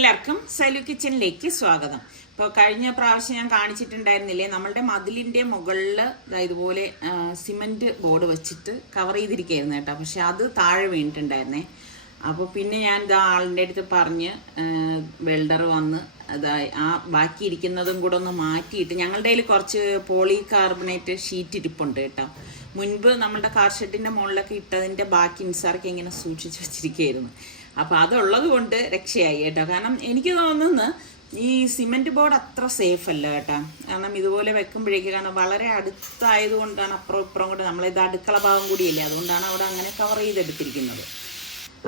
എല്ലാവർക്കും സലു കിച്ചണിലേക്ക് സ്വാഗതം. ഇപ്പോൾ കഴിഞ്ഞ പ്രാവശ്യം ഞാൻ കാണിച്ചിട്ടുണ്ടായിരുന്നില്ലേ, നമ്മളുടെ മതിലിൻ്റെ മുകളിൽ ഇതുപോലെ സിമൻറ്റ് ബോർഡ് വെച്ചിട്ട് കവർ ചെയ്തിരിക്കുകയായിരുന്നു കേട്ടോ. പക്ഷെ അത് താഴെ വീണിട്ടുണ്ടായിരുന്നേ. അപ്പോൾ പിന്നെ ഞാൻ ആളിൻ്റെ അടുത്ത് പറഞ്ഞ് വെൽഡർ വന്ന് ആ ബാക്കി ഇരിക്കുന്നതും കൂടെ ഒന്ന് മാറ്റിയിട്ട്, ഞങ്ങളുടെ കയ്യിൽ കുറച്ച് പോളി കാർബണേറ്റ് ഷീറ്റ് ഇരിപ്പുണ്ട് കേട്ടോ. മുൻപ് നമ്മളുടെ കാർ ഷെഡിൻ്റെ മുകളിലൊക്കെ ഇട്ടതിൻ്റെ ബാക്കി ഇൻസാർക്ക് ഇങ്ങനെ സൂക്ഷിച്ച് വെച്ചിരിക്കുകയായിരുന്നു. അപ്പോൾ അതുള്ളത് കൊണ്ട് രക്ഷയായി കേട്ടോ. കാരണം എനിക്ക് തോന്നുന്നു ഈ സിമെൻറ്റ് ബോർഡ് അത്ര സേഫ് അല്ല കേട്ടോ. കാരണം ഇതുപോലെ വെക്കുമ്പോഴേക്ക്, കാരണം വളരെ അടുത്തായതുകൊണ്ടാണ്, അപ്പുറം ഇപ്പുറം കൂടെ നമ്മളിത് അടുക്കള ഭാഗം കൂടിയല്ലേ, അതുകൊണ്ടാണ് അവിടെ അങ്ങനെ കവർ ചെയ്തെടുത്തിരിക്കുന്നത്.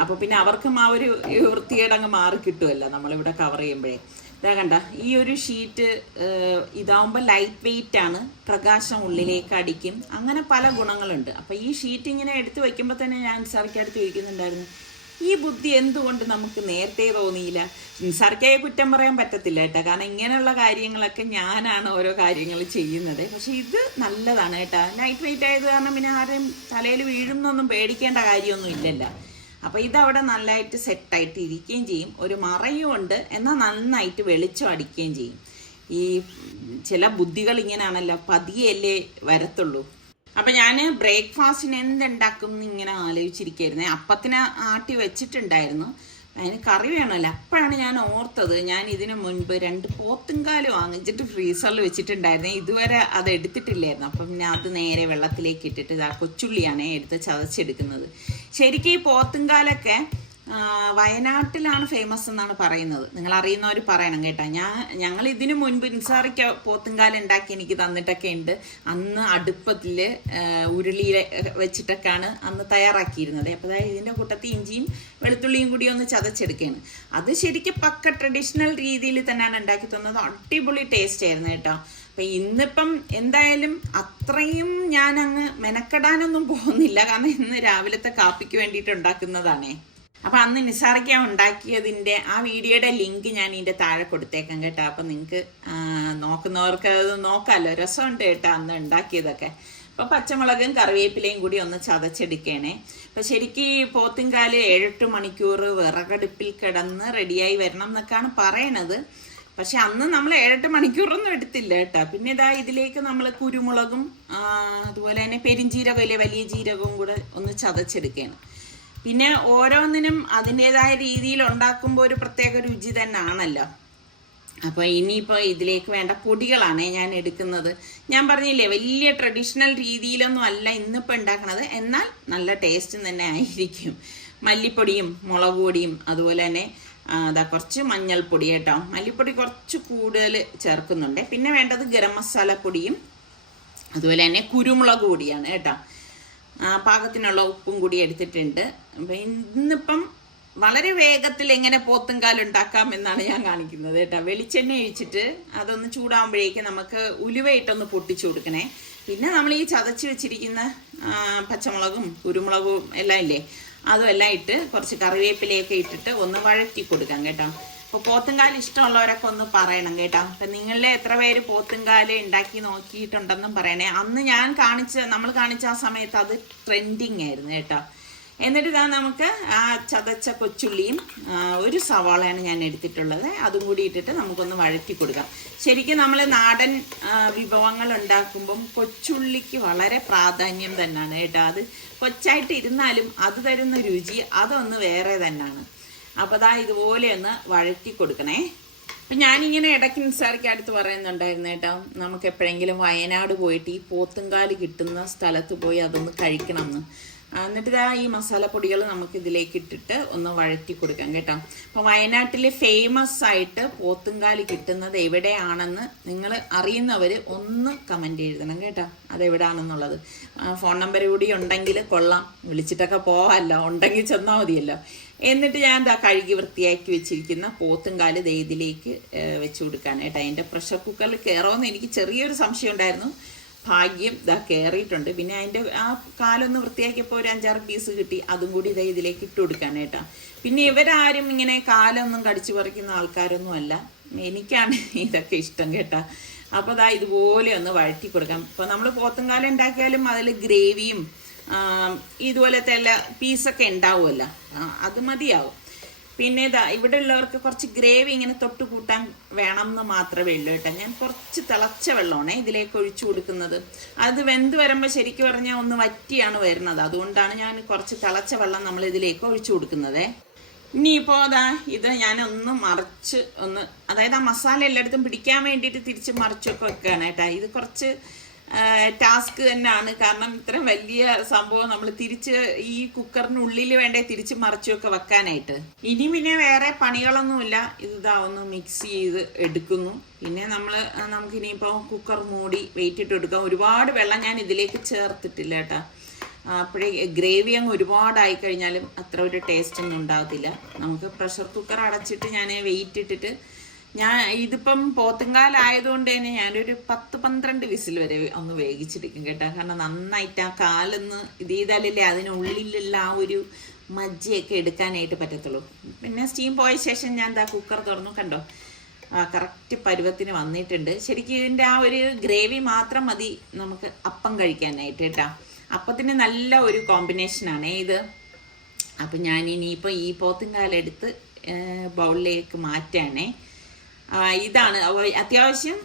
അപ്പോൾ പിന്നെ അവർക്കും ആ ഒരു വൃത്തികേടങ്ങ് മാറി കിട്ടുമല്ലോ നമ്മളിവിടെ കവർ ചെയ്യുമ്പോഴേ. ഇതാ കണ്ട, ഈ ഒരു ഷീറ്റ് ഇതാവുമ്പോൾ ലൈറ്റ് വെയിറ്റ് ആണ്, പ്രകാശം ഉള്ളിലേക്ക് അടിക്കും, അങ്ങനെ പല ഗുണങ്ങളുണ്ട്. അപ്പോൾ ഈ ഷീറ്റ് ഇങ്ങനെ എടുത്ത് വയ്ക്കുമ്പോൾ തന്നെ ഞാൻ നിസാർക്കടുത്ത് ചോദിക്കുന്നുണ്ടായിരുന്നു, ഈ ബുദ്ധി എന്തുകൊണ്ട് നമുക്ക് നേരത്തെ തോന്നിയില്ല? നിസാർക്കയെ കുറ്റം പറയാൻ പറ്റത്തില്ല കേട്ടോ, കാരണം ഇങ്ങനെയുള്ള കാര്യങ്ങളൊക്കെ ഞാനാണ് ഓരോ കാര്യങ്ങൾ ചെയ്യുന്നത്. പക്ഷെ ഇത് നല്ലതാണ് കേട്ടോ, ലൈറ്റ് വെയിറ്റ് ആയത് കാരണം പിന്നെ ആരെയും തലയിൽ വീഴുന്നൊന്നും പേടിക്കേണ്ട കാര്യമൊന്നും ഇല്ലല്ലോ. അപ്പോൾ ഇതവിടെ നല്ലതായിട്ട് സെറ്റായിട്ട് ഇരിക്കുകയും ചെയ്യും, ഒരു മറയും ഉണ്ട്, എന്നാൽ നന്നായിട്ട് വെളിച്ചം അടിക്കുകയും ചെയ്യും. ഈ ചില ബുദ്ധികൾ ഇങ്ങനെയാണല്ലോ, പതിയല്ലേ വരത്തുള്ളൂ. അപ്പം ഞാൻ ബ്രേക്ക്ഫാസ്റ്റിന് എന്തുണ്ടാക്കും എന്ന് ഇങ്ങനെ ആലോചിച്ചിരിക്കുകയായിരുന്നേ. അപ്പത്തിന് ആട്ടി വെച്ചിട്ടുണ്ടായിരുന്നു, അതിന് കറി വേണമല്ലോ. അപ്പോഴാണ് ഞാൻ ഓർത്തത്, ഞാൻ ഇതിന് മുൻപ് 2 പോത്തുംകാല് വാങ്ങിച്ചിട്ട് ഫ്രീസറിൽ വെച്ചിട്ടുണ്ടായിരുന്നേ, ഇതുവരെ അത് എടുത്തിട്ടില്ലായിരുന്നു. അപ്പം പിന്നെ അത് നേരെ വെള്ളത്തിലേക്ക് ഇട്ടിട്ട് ഇതാ കൊച്ചുള്ളിയാണ് എടുത്ത് ചതച്ചെടുക്കുന്നത്. ശരിക്കും ഈ പോത്തുംകാലൊക്കെ വയനാട്ടിലാണ് ഫേമസ് എന്നാണ് പറയുന്നത്. നിങ്ങൾ അറിയുന്നവർ പറയണം കേട്ടോ. ഞങ്ങൾ ഇതിനു മുൻപ് നിസാറിക്ക് പോത്തുംകാലം ഉണ്ടാക്കി എനിക്ക് തന്നിട്ടൊക്കെ ഉണ്ട്. അന്ന് അടുപ്പത്തിൽ ഉരുളിയിൽ വെച്ചിട്ടൊക്കെയാണ് അന്ന് തയ്യാറാക്കിയിരുന്നത്. അപ്പോൾ ഇതിൻ്റെ കൂട്ടത്തിൽ ഇഞ്ചിയും വെളുത്തുള്ളിയും കൂടി ഒന്ന് ചതച്ചെടുക്കുകയാണ്. അത് ശരിക്കും പക്ക ട്രഡീഷണൽ രീതിയിൽ തന്നെയാണ് ഉണ്ടാക്കി തന്നത്. അടിപൊളി ടേസ്റ്റ് ആയിരുന്നു കേട്ടോ. അപ്പം ഇന്നിപ്പം എന്തായാലും അത്രയും ഞാൻ അങ്ങ് മെനക്കെടാനൊന്നും പോകുന്നില്ല, കാരണം ഇന്ന് രാവിലത്തെ കാപ്പിക്ക് വേണ്ടിയിട്ട് ഉണ്ടാക്കുന്നതാണേ. അപ്പം അന്ന് നിസാറിക്ക ഉണ്ടാക്കിയതിൻ്റെ ആ വീഡിയോയുടെ ലിങ്ക് ഞാൻ ഇതിൻ്റെ താഴെ കൊടുത്തേക്കാം കേട്ടോ. അപ്പം നിങ്ങൾക്ക് നോക്കുന്നവർക്ക് അത് നോക്കാമല്ലോ, രസമുണ്ട് കേട്ടോ അന്ന് ഉണ്ടാക്കിയതൊക്കെ. അപ്പോൾ പച്ചമുളകും കറിവേപ്പിലയും കൂടി ഒന്ന് ചതച്ചെടുക്കണേ. അപ്പം ശരിക്കും ഈ പോത്തുംകാല് 7-8 മണിക്കൂർ വിറകടുപ്പിൽ കിടന്ന് റെഡിയായി വരണം എന്നൊക്കെയാണ് പറയണത്. പക്ഷെ അന്ന് നമ്മൾ 7-8 മണിക്കൂറൊന്നും എടുത്തില്ല കേട്ടോ. പിന്നെ ഇതാ ഇതിലേക്ക് നമ്മൾ കുരുമുളകും അതുപോലെ തന്നെ പെരിഞ്ജീരകം ഇല്ലേ, വലിയ ജീരകവും കൂടെ ഒന്ന് ചതച്ചെടുക്കുകയാണ്. പിന്നെ ഓരോന്നിനും അതിൻ്റെതായ രീതിയിൽ ഉണ്ടാക്കുമ്പോൾ ഒരു പ്രത്യേക രുചി തന്നെ ആണല്ലോ. അപ്പോൾ ഇനിയിപ്പോൾ ഇതിലേക്ക് വേണ്ട പൊടികളാണ് ഞാൻ എടുക്കുന്നത്. ഞാൻ പറഞ്ഞില്ലേ, വലിയ ട്രഡീഷണൽ രീതിയിലൊന്നും അല്ല ഇന്നിപ്പോൾ ഉണ്ടാക്കണത്, എന്നാൽ നല്ല ടേസ്റ്റ് തന്നെ ആയിരിക്കും. മല്ലിപ്പൊടിയും മുളക് പൊടിയും അതുപോലെ തന്നെ കുറച്ച് മഞ്ഞൾപ്പൊടി കേട്ടോ. മല്ലിപ്പൊടി കുറച്ച് കൂടുതൽ ചേർക്കുന്നുണ്ട്. പിന്നെ വേണ്ടത് ഗരം മസാല പൊടിയും അതുപോലെ തന്നെ കുരുമുളക് പൊടിയാണ് കേട്ടോ. പാകത്തിനുള്ള ഉപ്പും കൂടി എടുത്തിട്ടുണ്ട്. അപ്പം ഇന്നിപ്പം വളരെ വേഗത്തിൽ എങ്ങനെ പോത്തുംകാലം ഉണ്ടാക്കാം എന്നാണ് ഞാൻ കാണിക്കുന്നത് കേട്ടോ. വെളിച്ചെണ്ണ ഒഴിച്ചിട്ട് അതൊന്ന് ചൂടാകുമ്പോഴേക്കും നമുക്ക് ഉലുവയിട്ടൊന്ന് പൊട്ടിച്ചു കൊടുക്കണേ. പിന്നെ നമ്മൾ ഈ ചതച്ച് വെച്ചിരിക്കുന്ന പച്ചമുളകും കുരുമുളകും എല്ലാം ഇല്ലേ, അതും എല്ലാം ഇട്ട് കുറച്ച് കറിവേപ്പിലയൊക്കെ ഇട്ടിട്ട് ഒന്ന് വഴറ്റി കൊടുക്കാം കേട്ടോ. അപ്പോൾ പോത്തുംകാല് ഇഷ്ടമുള്ളവരൊക്കെ ഒന്ന് പറയണം കേട്ടോ. അപ്പം നിങ്ങളിലെ എത്ര പേര് പോത്തുംകാല് ഉണ്ടാക്കി നോക്കിയിട്ടുണ്ടെന്നും പറയണേ. അന്ന് നമ്മൾ കാണിച്ച ആ സമയത്ത് അത് ട്രെൻഡിങ് ആയിരുന്നു കേട്ടോ. എന്നിട്ട് ഇതാ നമുക്ക് ആ ചതച്ച കൊച്ചുള്ളിയും ഒരു സവാളയാണ് ഞാൻ എടുത്തിട്ടുള്ളത്, അതും കൂടി ഇട്ടിട്ട് നമുക്കൊന്ന് വഴറ്റി കൊടുക്കാം. ശരിക്കും നമ്മൾ നാടൻ വിഭവങ്ങൾ ഉണ്ടാക്കുമ്പം കൊച്ചുള്ളിക്ക് വളരെ പ്രാധാന്യം തന്നെയാണ് കേട്ടോ. അത് കൊച്ചായിട്ട് ഇരുന്നാലും അത് തരുന്ന രുചി അതൊന്ന് വേറെ തന്നെയാണ്. അപ്പോൾ അതാ ഇതുപോലെ ഒന്ന് വഴറ്റി കൊടുക്കണേ. അപ്പം ഞാനിങ്ങനെ ഇടയ്ക്ക് നിസാറിക്ക് അടുത്ത് പറയുന്നുണ്ടായിരുന്നു കേട്ടോ, നമുക്ക് എപ്പോഴെങ്കിലും വയനാട് പോയിട്ട് ഈ പോത്തുംകാല് കിട്ടുന്ന സ്ഥലത്ത് പോയി അതൊന്ന് കഴിക്കണം എന്ന്. എന്നിട്ട് ഇതാ ഈ മസാലപ്പൊടികൾ നമുക്ക് ഇതിലേക്ക് ഇട്ടിട്ട് ഒന്ന് വഴറ്റി കൊടുക്കാം കേട്ടോ. അപ്പോൾ വയനാട്ടിൽ ഫേമസ് ആയിട്ട് പോത്തുംകാല് കിട്ടുന്നത് എവിടെയാണെന്ന് നിങ്ങൾ അറിയുന്നവർ ഒന്ന് കമൻറ്റ് എഴുതണം കേട്ടോ, അതെവിടെയാണെന്നുള്ളത്. ഫോൺ നമ്പർ കൂടി ഉണ്ടെങ്കിൽ കൊള്ളാം, വിളിച്ചിട്ടൊക്കെ പോകാമല്ലോ, ഉണ്ടെങ്കിൽ ചെന്നാൽ മതിയല്ലോ. എന്നിട്ട് ഞാൻ കഴുകി വൃത്തിയാക്കി വെച്ചിരിക്കുന്ന പോത്തുംകാല് ഇതിലേക്ക് വെച്ച് കൊടുക്കാൻ കേട്ടോ. അതിൻ്റെ പ്രഷർ കുക്കറിൽ കയറുമെന്ന് എനിക്ക് ചെറിയൊരു സംശയം ഉണ്ടായിരുന്നു. ഭാഗ്യം കയറിയിട്ടുണ്ട്. പിന്നെ അതിൻ്റെ ആ കാലൊന്ന് വൃത്തിയാക്കിയപ്പോൾ ഒരു 5-6 പീസ് കിട്ടി, അതും കൂടി ഇതിലേക്ക് ഇട്ട് കൊടുക്കാൻ കേട്ടോ. പിന്നെ ഇവരാരും ഇങ്ങനെ കാലൊന്നും കടിച്ചു പറിക്കുന്ന ആൾക്കാരൊന്നും അല്ല, എനിക്കാണ് ഇതൊക്കെ ഇഷ്ടം കേട്ടോ. അപ്പോൾ ഇതുപോലെ ഒന്ന് വഴറ്റി കൊടുക്കാം. ഇപ്പോൾ നമ്മൾ പോത്തുംകാലം ഉണ്ടാക്കിയാലും അതിൽ ഗ്രേവിയും ഇതുപോലത്തെ എല്ലാ പീസൊക്കെ ഉണ്ടാവുമല്ലോ, അത് മതിയാവും. പിന്നെ ഇതാ ഇവിടെ ഉള്ളവർക്ക് കുറച്ച് ഗ്രേവി ഇങ്ങനെ തൊട്ട് കൂട്ടാൻ വേണം എന്ന് മാത്രമേ ഉള്ളൂ കേട്ടോ. ഞാൻ കുറച്ച് തിളച്ച വെള്ളമാണ് ഇതിലേക്ക് ഒഴിച്ചു കൊടുക്കുന്നത്. അത് വെന്ത് വരുമ്പോൾ ശരിക്കും പറഞ്ഞാൽ ഒന്ന് വറ്റിയാണ് വരുന്നത്. അതുകൊണ്ടാണ് ഞാൻ കുറച്ച് തിളച്ച വെള്ളം നമ്മൾ ഇതിലേക്ക് ഒഴിച്ചു കൊടുക്കുന്നത്. ഇനിയിപ്പോൾ അതാ ഇത് ഞാൻ ഒന്ന് മറിച്ച് അതായത് ആ മസാല എല്ലായിടത്തും പിടിക്കാൻ വേണ്ടിയിട്ട് തിരിച്ച് മറിച്ചൊക്കെ വെക്കുകയാണ് കേട്ടോ. ഇത് കുറച്ച് ടാസ്ക് തന്നെയാണ്. കാരണം ഇത്രയും വലിയ സംഭവം നമ്മൾ തിരിച്ച് ഈ കുക്കറിനുള്ളിൽ വേണ്ടേ തിരിച്ച് മറിച്ചൊക്കെ വെക്കാനായിട്ട്. ഇനി പിന്നെ വേറെ പണികളൊന്നുമില്ല. ഇതാ ഒന്ന് മിക്സ് ചെയ്ത് എടുക്കുന്നു. പിന്നെ നമുക്കിനിയിപ്പോൾ കുക്കർ മൂടി വെയിറ്റ് ഇട്ട് എടുക്കാം. ഒരുപാട് വെള്ളം ഞാൻ ഇതിലേക്ക് ചേർത്തിട്ടില്ല കേട്ടോ. അപ്പോഴേ ഗ്രേവി അങ്ങ് ഒരുപാടായി കഴിഞ്ഞാലും അത്ര ഒരു ടേസ്റ്റ് ഒന്നും ഉണ്ടാകത്തില്ല. നമുക്ക് പ്രഷർ കുക്കർ അടച്ചിട്ട് ഞാൻ വെയിറ്റ് ഇട്ടിട്ട് ഇതിപ്പം പോത്തുംകാലായതുകൊണ്ട് തന്നെ ഞാനൊരു 10-12 വിസിൽ വരെ ഒന്ന് വേവിച്ചെടുക്കും കേട്ടോ. കാരണം നന്നായിട്ട് ആ കാലൊന്ന് ഇത് ചെയ്താലല്ലേ അതിനുള്ളിലുള്ള ആ ഒരു മജ്ജയൊക്കെ എടുക്കാനായിട്ട് പറ്റത്തുള്ളൂ. പിന്നെ സ്റ്റീം പോയ ശേഷം ഞാൻ കുക്കർ തുറന്നു, കണ്ടോ കറക്റ്റ് പരുവത്തിന് വന്നിട്ടുണ്ട്. ശരിക്കും ഇതിൻ്റെ ആ ഒരു ഗ്രേവി മാത്രം മതി നമുക്ക് അപ്പം കഴിക്കാനായിട്ട് കേട്ടോ. അപ്പത്തിന് നല്ല ഒരു കോമ്പിനേഷനാണ് ഇത്. അപ്പം ഞാനിനിയിപ്പോൾ ഈ പോത്തുംകാലെടുത്ത് ബൗളിലേക്ക് മാറ്റാണേ. ഇതാണ് അത്യാവശ്യം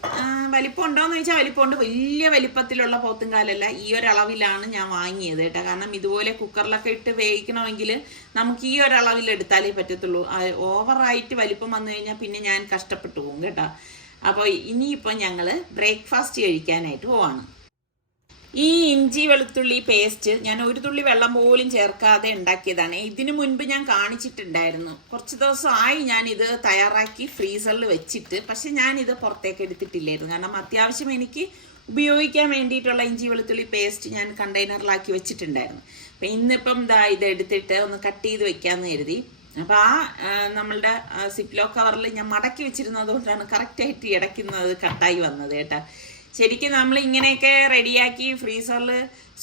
വലിപ്പം ഉണ്ടോയെന്ന് ചോദിച്ചാൽ വലിപ്പമുണ്ട്. വലിയ വലിപ്പത്തിലുള്ള പോത്തുംകാലല്ല, ഈ ഒരളവിലാണ് ഞാൻ വാങ്ങിയത് കേട്ടോ. കാരണം ഇതുപോലെ കുക്കറിലൊക്കെ ഇട്ട് വേവിക്കണമെങ്കിൽ നമുക്ക് ഈ ഒരളവിൽ എടുത്താലേ പറ്റത്തുള്ളൂ. ഓവറായിട്ട് വലിപ്പം വന്നു കഴിഞ്ഞാൽ പിന്നെ ഞാൻ കഷ്ടപ്പെട്ടു പോകും കേട്ടോ. അപ്പോൾ ഇനിയിപ്പോൾ ഞങ്ങൾ ബ്രേക്ക്ഫാസ്റ്റ് കഴിക്കാനായിട്ട് പോവാണ്. ഈ ഇഞ്ചി വെളുത്തുള്ളി പേസ്റ്റ് ഞാൻ ഒരു തുള്ളി വെള്ളം പോലും ചേർക്കാതെ ഉണ്ടാക്കിയതാണ്. ഇതിനു മുൻപ് ഞാൻ കാണിച്ചിട്ടുണ്ടായിരുന്നു. കുറച്ച് ദിവസമായി ഞാനിത് തയ്യാറാക്കി ഫ്രീസറിൽ വെച്ചിട്ട്. പക്ഷെ ഞാനിത് പുറത്തേക്ക് എടുത്തിട്ടില്ലായിരുന്നു. കാരണം അത്യാവശ്യം എനിക്ക് ഉപയോഗിക്കാൻ വേണ്ടിയിട്ടുള്ള ഇഞ്ചി വെളുത്തുള്ളി പേസ്റ്റ് ഞാൻ കണ്ടെയ്നറിലാക്കി വെച്ചിട്ടുണ്ടായിരുന്നു. അപ്പം ഇന്നിപ്പം ഇത് എടുത്തിട്ട് ഒന്ന് കട്ട് ചെയ്ത് വെക്കാമെന്ന് കരുതി. അപ്പോൾ നമ്മളുടെ സിപ്ലോ കവറിൽ ഞാൻ മടക്കി വെച്ചിരുന്നത് കൊണ്ടാണ് കറക്റ്റായിട്ട് ഇടയ്ക്കുന്നത് കട്ടായി വന്നത് കേട്ടോ. ശരിക്കും നമ്മൾ ഇങ്ങനെയൊക്കെ റെഡിയാക്കി ഫ്രീസറിൽ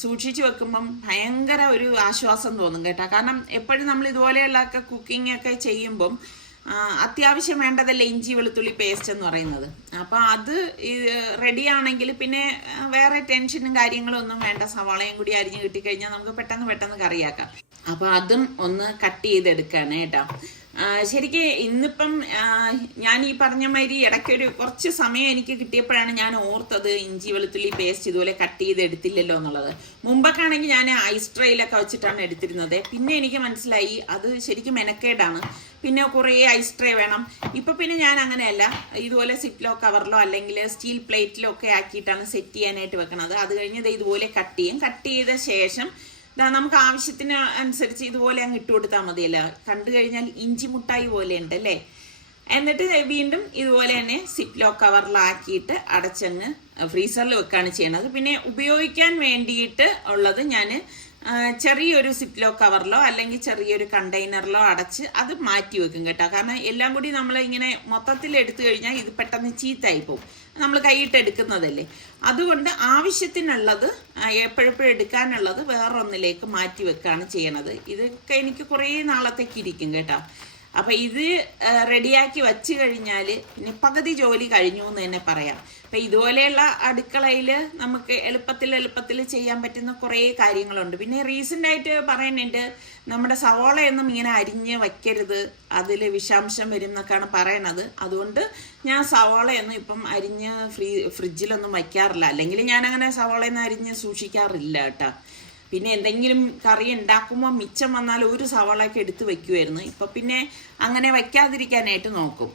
സൂക്ഷിച്ച് വെക്കുമ്പം ഭയങ്കര ഒരു ആശ്വാസം തോന്നും കേട്ടോ. കാരണം എപ്പോഴും നമ്മൾ ഇതുപോലെയുള്ളൊക്കെ കുക്കിംഗ് ഒക്കെ ചെയ്യുമ്പം അത്യാവശ്യം വേണ്ടതല്ലേ ഇഞ്ചി വെളുത്തുള്ളി പേസ്റ്റ് എന്ന് പറയുന്നത്. അപ്പോൾ അത് റെഡിയാണെങ്കിൽ പിന്നെ വേറെ ടെൻഷനും കാര്യങ്ങളും ഒന്നും വേണ്ട. സവാളയും കൂടി അരിഞ്ഞ് കിട്ടിക്കഴിഞ്ഞാൽ നമുക്ക് പെട്ടെന്ന് കറിയാക്കാം. അപ്പോൾ അതും ഒന്ന് കട്ട് ചെയ്തെടുക്കുകയാണ് കേട്ടോ. ശരിക്കും ഇന്നിപ്പം ഞാൻ ഈ പറഞ്ഞ മാതിരി ഇടയ്ക്കൊരു കുറച്ച് സമയം എനിക്ക് കിട്ടിയപ്പോഴാണ് ഞാൻ ഓർത്തത് ഇഞ്ചി വെളുത്തുള്ളി പേസ്റ്റ് ഇതുപോലെ കട്ട് ചെയ്ത് എടുത്തില്ലല്ലോ എന്നുള്ളത്. മുമ്പൊക്കെ ആണെങ്കിൽ ഞാൻ ഐസ് ട്രേയിലൊക്കെ വെച്ചിട്ടാണ് എടുത്തിരുന്നത്. പിന്നെ എനിക്ക് മനസ്സിലായി അത് ശരിക്കും മെനക്കേടാണ്. പിന്നെ കുറേ ഐസ് ട്രേ വേണം. ഇപ്പം പിന്നെ ഞാൻ അങ്ങനെയല്ല, ഇതുപോലെ സിപ്ലോ കവറിലോ അല്ലെങ്കിൽ സ്റ്റീൽ പ്ലേറ്റിലോ ഒക്കെ ആക്കിയിട്ടാണ് സെറ്റ് ചെയ്യാനായിട്ട് വെക്കണത്. അത് കഴിഞ്ഞത് ഇതുപോലെ കട്ട് ചെയ്യും. കട്ട് ചെയ്ത ശേഷം നമുക്ക് ആവശ്യത്തിന് അനുസരിച്ച് ഇതുപോലെ അങ്ങ് ഇട്ട് കൊടുത്താൽ മതിയല്ലോ. കണ്ടു കഴിഞ്ഞാൽ ഇഞ്ചി മുട്ടായി പോലെ ഉണ്ട് അല്ലേ. എന്നിട്ട് വീണ്ടും ഇതുപോലെ തന്നെ സിപ്ലോ കവറിലാക്കിയിട്ട് അടച്ചങ്ങ് ഫ്രീസറിൽ വെക്കുകയാണ് ചെയ്യണത്. പിന്നെ ഉപയോഗിക്കാൻ വേണ്ടിയിട്ട് ഉള്ളത് ഞാൻ ചെറിയൊരു സിപ്ലോ കവറിലോ അല്ലെങ്കിൽ ചെറിയൊരു കണ്ടെയ്നറിലോ അടച്ച് അത് മാറ്റി വെക്കും കേട്ടോ. കാരണം എല്ലാം കൂടി നമ്മൾ ഇങ്ങനെ മൊത്തത്തിൽ എടുത്തു കഴിഞ്ഞാൽ ഇത് പെട്ടെന്ന് ചീത്തായി പോകും. നമ്മൾ കൈയിട്ട് എടുക്കുന്നതല്ലേ. അതുകൊണ്ട് ആവശ്യത്തിനുള്ളത് എപ്പോഴെപ്പോഴും എടുക്കാനുള്ളത് വേറൊന്നിലേക്ക് മാറ്റി വെക്കുകയാണ് ചെയ്യണത്. ഇതൊക്കെ എനിക്ക് കുറേ നാളത്തേക്ക് ഇരിക്കും കേട്ടോ. അപ്പം ഇത് റെഡിയാക്കി വച്ച് കഴിഞ്ഞാൽ പിന്നെ പകുതി ജോലി കഴിഞ്ഞു എന്ന് തന്നെ പറയാം. അപ്പം ഇതുപോലെയുള്ള അടുക്കളയിൽ നമുക്ക് എളുപ്പത്തിൽ ചെയ്യാൻ പറ്റുന്ന കുറേ കാര്യങ്ങളുണ്ട്. പിന്നെ റീസെൻ്റായിട്ട് പറയുന്നുണ്ട് നമ്മുടെ സവോളയൊന്നും ഇങ്ങനെ അരിഞ്ഞ് വയ്ക്കരുത്, അതിൽ വിഷാംശം വരും എന്നൊക്കെയാണ് പറയണത്. അതുകൊണ്ട് ഞാൻ സവോളയൊന്നും ഇപ്പം അരിഞ്ഞ് ഫ്രിഡ്ജിലൊന്നും വയ്ക്കാറില്ല. അല്ലെങ്കിൽ ഞാനങ്ങനെ സവോളയൊന്നും അരിഞ്ഞ് സൂക്ഷിക്കാറില്ല കേട്ടോ. പിന്നെ എന്തെങ്കിലും കറി ഉണ്ടാക്കുമ്പോൾ മിച്ചം വന്നാൽ ഒരു സവാളയൊക്കെ എടുത്ത് വെക്കുമായിരുന്നു. ഇപ്പം പിന്നെ അങ്ങനെ വയ്ക്കാതിരിക്കാനായിട്ട് നോക്കും.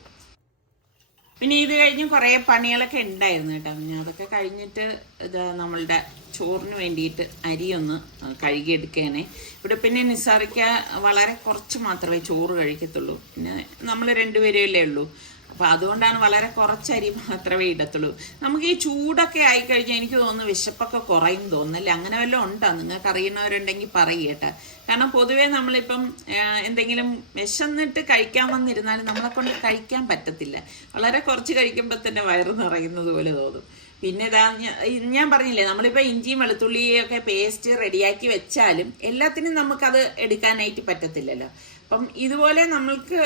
പിന്നെ ഇത് കഴിഞ്ഞ് കുറേ പണികളൊക്കെ ഉണ്ടായിരുന്നു കേട്ടോ. പിന്നെ അതൊക്കെ കഴിഞ്ഞിട്ട് നമ്മളുടെ ചോറിന് വേണ്ടിയിട്ട് അരിയൊന്ന് കഴുകിയെടുക്കുകയാണേ. ഇവിടെ പിന്നെ നിസാറിക്ക വളരെ കുറച്ച് മാത്രമേ ചോറ് കഴിക്കത്തുള്ളൂ. പിന്നെ നമ്മൾ രണ്ടുപേരല്ലേ ഉള്ളൂ. അപ്പോൾ അതുകൊണ്ടാണ് വളരെ കുറച്ച് അരി മാത്രമേ ഇടത്തുള്ളൂ. നമുക്ക് ഈ ചൂടൊക്കെ ആയിക്കഴിഞ്ഞാൽ എനിക്ക് തോന്നുന്നു വിശപ്പൊക്കെ കുറയും തോന്നുന്നല്ലേ. അങ്ങനെ വല്ലതും ഉണ്ടോ? നിങ്ങൾക്ക് അറിയുന്നവരുണ്ടെങ്കിൽ പറയട്ടെ. കാരണം പൊതുവേ നമ്മളിപ്പം എന്തെങ്കിലും വിശന്നിട്ട് കഴിക്കാൻ വന്നിരുന്നാലും നമ്മളെ കൊണ്ട് കഴിക്കാൻ പറ്റത്തില്ല. വളരെ കുറച്ച് കഴിക്കുമ്പോൾ തന്നെ വയറ് നിറയുന്നത് പോലെ തോന്നും. പിന്നെ ഞാൻ പറഞ്ഞില്ലേ, നമ്മളിപ്പോൾ ഇഞ്ചിയും വെളുത്തുള്ളിയൊക്കെ പേസ്റ്റ് റെഡിയാക്കി വെച്ചാലും എല്ലാത്തിനും നമുക്കത് എടുക്കാനായിട്ട് പറ്റത്തില്ലല്ലോ. അപ്പം ഇതുപോലെ നമ്മൾക്ക്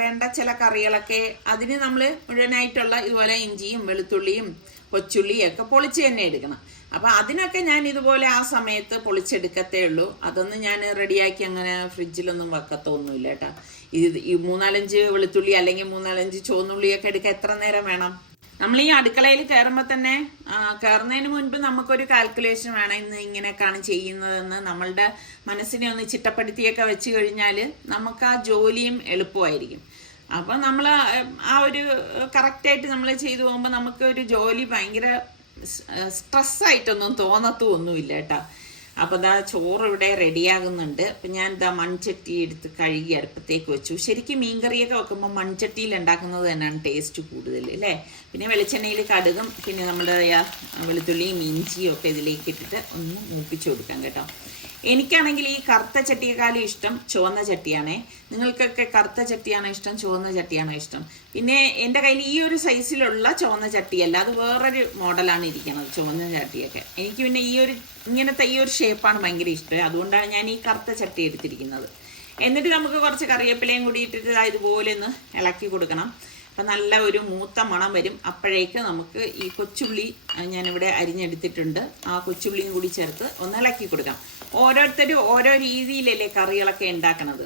വേണ്ട ചില കറികളൊക്കെ അതിന് നമ്മൾ മുഴുവനായിട്ടുള്ള ഇതുപോലെ ഇഞ്ചിയും വെളുത്തുള്ളിയും കൊച്ചുള്ളിയും ഒക്കെ പൊളിച്ച് തന്നെ എടുക്കണം. അപ്പം അതിനൊക്കെ ഞാൻ ഇതുപോലെ ആ സമയത്ത് പൊളിച്ചെടുക്കത്തേ ഉള്ളൂ. അതൊന്നും ഞാൻ റെഡിയാക്കി അങ്ങനെ ഫ്രിഡ്ജിലൊന്നും വെക്കത്തൊന്നുമില്ല കേട്ടോ. ഈ 3-4 വെളുത്തുള്ളി അല്ലെങ്കിൽ 3-4 ചുവന്നുള്ളിയൊക്കെ എടുക്കാൻ എത്ര നേരം വേണം? നമ്മൾ ഈ അടുക്കളയിൽ കയറുമ്പോൾ തന്നെ കയറുന്നതിന് മുൻപ് നമുക്കൊരു കാൽക്കുലേഷൻ വേണം, ഇന്ന് ഇങ്ങനെയൊക്കെയാണ് ചെയ്യുന്നതെന്ന് നമ്മളുടെ മനസ്സിനെ ഒന്ന് ചിട്ടപ്പെടുത്തിയൊക്കെ വെച്ച് കഴിഞ്ഞാൽ നമുക്ക് ആ ജോലിയും എളുപ്പമായിരിക്കും. അപ്പം നമ്മൾ ആ ഒരു കറക്റ്റായിട്ട് നമ്മൾ ചെയ്തു പോകുമ്പോൾ നമുക്ക് ഒരു ജോലി ഭയങ്കര സ്ട്രെസ്സായിട്ടൊന്നും തോന്നത്തൊന്നുമില്ല കേട്ടോ. അപ്പോൾ ഇതാ ചോറ് ഇവിടെ റെഡിയാകുന്നുണ്ട്. അപ്പം ഞാൻ ഇതാ മൺചട്ടി എടുത്ത് കഴുകി അടുപ്പത്തേക്ക് വെച്ചു. ശരിക്കും മീൻകറിയൊക്കെ വെക്കുമ്പോൾ മൺചട്ടിയിൽ ഉണ്ടാക്കുന്നത് തന്നെയാണ് ടേസ്റ്റ് കൂടുതൽ അല്ലേ. പിന്നെ വെളിച്ചെണ്ണയിൽ കടുകും പിന്നെ നമ്മുടെ വെളുത്തുള്ളിയും ഇഞ്ചിയും ഒക്കെ ഇതിലേക്ക് ഇട്ടിട്ട് ഒന്ന് മൂപ്പിച്ച് കൊടുക്കാം കേട്ടോ. എനിക്കാണെങ്കിൽ ഈ കറുത്ത ചട്ടിയേക്കാളും ഇഷ്ടം ചുവന്ന ചട്ടിയാണേ. നിങ്ങൾക്കൊക്കെ കറുത്ത ചട്ടിയാണോ ഇഷ്ടം, ചുവന്ന ചട്ടിയാണോ ഇഷ്ടം? പിന്നെ എൻ്റെ കയ്യിൽ ഈ ഒരു സൈസിലുള്ള ചുവന്ന ചട്ടിയല്ല, അത് വേറൊരു മോഡലാണ് ഇരിക്കുന്നത് ചുവന്ന ചട്ടിയൊക്കെ. എനിക്ക് പിന്നെ ഇങ്ങനത്തെ ഈ ഒരു ഷേപ്പാണ് ഭയങ്കര ഇഷ്ടം. അതുകൊണ്ടാണ് ഞാൻ ഈ കറുത്ത ചട്ടി എടുത്തിരിക്കുന്നത്. എന്നിട്ട് നമുക്ക് കുറച്ച് കറിവേപ്പിലയും കൂടി ഇട്ടിട്ട് ഇതുപോലെ ഒന്ന് ഇളക്കി കൊടുക്കണം. അപ്പം നല്ല ഒരു മൂത്ത മണം വരും. അപ്പോഴേക്ക് നമുക്ക് ഈ കൊച്ചുള്ളി ഞാനിവിടെ അരിഞ്ഞെടുത്തിട്ടുണ്ട്, ആ കൊച്ചുള്ളിയും കൂടി ചേർത്ത് ഒന്ന് ഇളക്കി കൊടുക്കാം. ഓരോരുത്തരും ഓരോ രീതിയിലല്ലേ കറികളൊക്കെ ഉണ്ടാക്കണത്.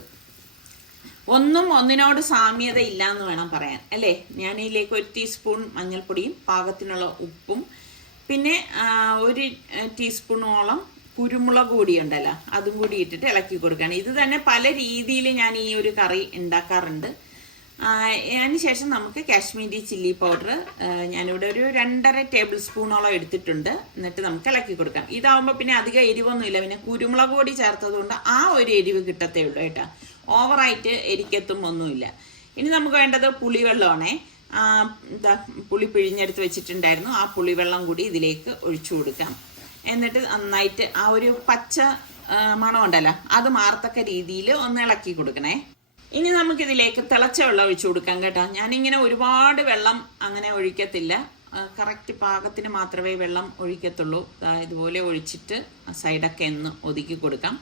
ഒന്നും ഒന്നിനോട് സാമ്യത ഇല്ല എന്ന് വേണം പറയാൻ അല്ലേ. ഞാൻ ഇതിലേക്ക് 1 ടീസ്പൂൺ മഞ്ഞൾപ്പൊടിയും പാകത്തിനുള്ള ഉപ്പും പിന്നെ 1 ടീസ്പൂണോളം കുരുമുളക് കൂടി ഉണ്ടല്ലോ, അതും കൂടി ഇട്ടിട്ട് ഇളക്കി കൊടുക്കുകയാണ്. ഇത് തന്നെ പല രീതിയിൽ ഞാൻ ഈ ഒരു കറി ഉണ്ടാക്കാറുണ്ട്. അതിന് ശേഷം നമുക്ക് കാശ്മീരി ചില്ലി പൗഡർ ഞാനിവിടെ ഒരു 2.5 ടേബിൾ സ്പൂണോളം എടുത്തിട്ടുണ്ട്. എന്നിട്ട് നമുക്ക് ഇളക്കി കൊടുക്കാം. ഇതാവുമ്പോൾ പിന്നെ അധികം എരിവൊന്നുമില്ല, പിന്നെ കുരുമുളക് പൊടി ചേർത്തത് കൊണ്ട് ആ ഒരു എരിവ് കിട്ടത്തേ ഉള്ളൂ കേട്ടോ. ഓവറായിട്ട് എരിക്കത്തും ഒന്നുമില്ല. ഇനി നമുക്ക് വേണ്ടത് പുളിവെള്ളമാണേ. പുളി പിഴിഞ്ഞെടുത്ത് വെച്ചിട്ടുണ്ടായിരുന്നു, ആ പുളിവെള്ളം കൂടി ഇതിലേക്ക് ഒഴിച്ചു കൊടുക്കാം. എന്നിട്ട് നന്നായിട്ട് ആ ഒരു പച്ച മണം ഉണ്ടല്ലോ അത് മാറത്തക്ക രീതിയിൽ ഒന്ന് ഇളക്കി കൊടുക്കണേ. ഇനി നമുക്കിതിലേക്ക് തിളച്ച വെള്ളം ഒഴിച്ചു കൊടുക്കാം കേട്ടോ. ഞാനിങ്ങനെ ഒരുപാട് വെള്ളം അങ്ങനെ ഒഴിക്കത്തില്ല, കറക്റ്റ് പാകത്തിന് മാത്രമേ വെള്ളം ഒഴിക്കത്തുള്ളൂ. ഇതുപോലെ ഒഴിച്ചിട്ട് സൈഡൊക്കെ ഒന്ന് ഒതുക്കി കൊടുക്കാം.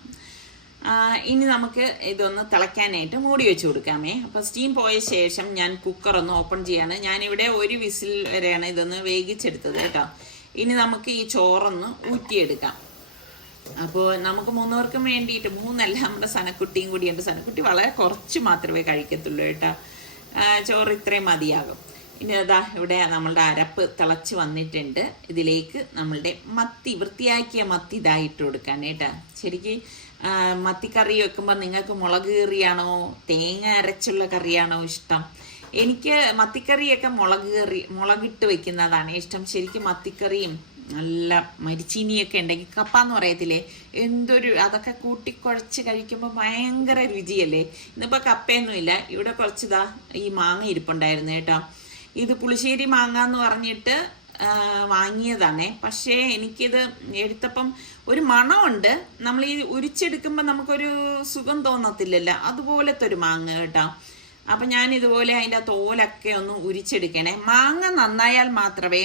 ഇനി നമുക്ക് ഇതൊന്ന് തിളയ്ക്കാനായിട്ട് മൂടി വെച്ച് കൊടുക്കാമേ. അപ്പോൾ സ്റ്റീം പോയ ശേഷം ഞാൻ കുക്കർ ഒന്ന് ഓപ്പൺ ചെയ്യാണ്. ഞാനിവിടെ 1 വിസിൽ വരെയാണ് ഇതൊന്ന് വേവിച്ചെടുത്തത് കേട്ടോ. ഇനി നമുക്ക് ഈ ചോറൊന്ന് ഊറ്റിയെടുക്കാം. അപ്പോൾ നമുക്ക് 3 പേർക്കും വേണ്ടിയിട്ട്, 3 അല്ല, നമ്മുടെ സനക്കുട്ടിയും കൂടിയുണ്ട്. സനക്കുട്ടി വളരെ കുറച്ച് മാത്രമേ കഴിക്കത്തുള്ളൂ കേട്ടോ. ചോറ് ഇത്രയും മതിയാകും. ഇനി അതാ ഇവിടെ നമ്മളുടെ അരപ്പ് തിളച്ച് വന്നിട്ടുണ്ട്. ഇതിലേക്ക് നമ്മളുടെ വൃത്തിയാക്കിയ മത്തി ഇതായിട്ട് കൊടുക്കാൻ കേട്ടോ. ശരിക്കും മത്തിക്കറി വെക്കുമ്പോൾ നിങ്ങൾക്ക് മുളക് കറിയാണോ തേങ്ങ അരച്ചുള്ള കറിയാണോ ഇഷ്ടം? എനിക്ക് മത്തിക്കറിയൊക്കെ മുളകിട്ട് വെക്കുന്നതാണ് ഇഷ്ടം. ശരിക്കും മത്തിക്കറിയും നല്ല മരിച്ചീനിയൊക്കെ ഉണ്ടെങ്കിൽ, കപ്പ എന്ന് പറയത്തില്ലേ, അതൊക്കെ കൂട്ടിക്കുഴച്ച് കഴിക്കുമ്പോൾ ഭയങ്കര രുചിയല്ലേ. ഇന്നിപ്പോൾ കപ്പയൊന്നുമില്ല, ഇവിടെ കുറച്ചിതാ ഈ മാങ്ങ ഇരിപ്പുണ്ടായിരുന്നു കേട്ടോ. ഇത് പുളിശ്ശേരി മാങ്ങ എന്ന് പറഞ്ഞിട്ട് വാങ്ങിയതാണേ. പക്ഷേ എനിക്കിത് എടുത്തപ്പം ഒരു മണമുണ്ട്. നമ്മൾ ഈ ഉരിച്ചെടുക്കുമ്പോൾ നമുക്കൊരു സുഖം തോന്നത്തില്ലല്ലോ, അതുപോലത്തെ ഒരു മാങ്ങ കേട്ടോ. അപ്പം ഞാൻ ഇതുപോലെ അതിൻ്റെ തോലൊക്കെ ഒന്ന് ഉരിച്ചെടുക്കണേ. മാങ്ങ നന്നായാൽ മാത്രമേ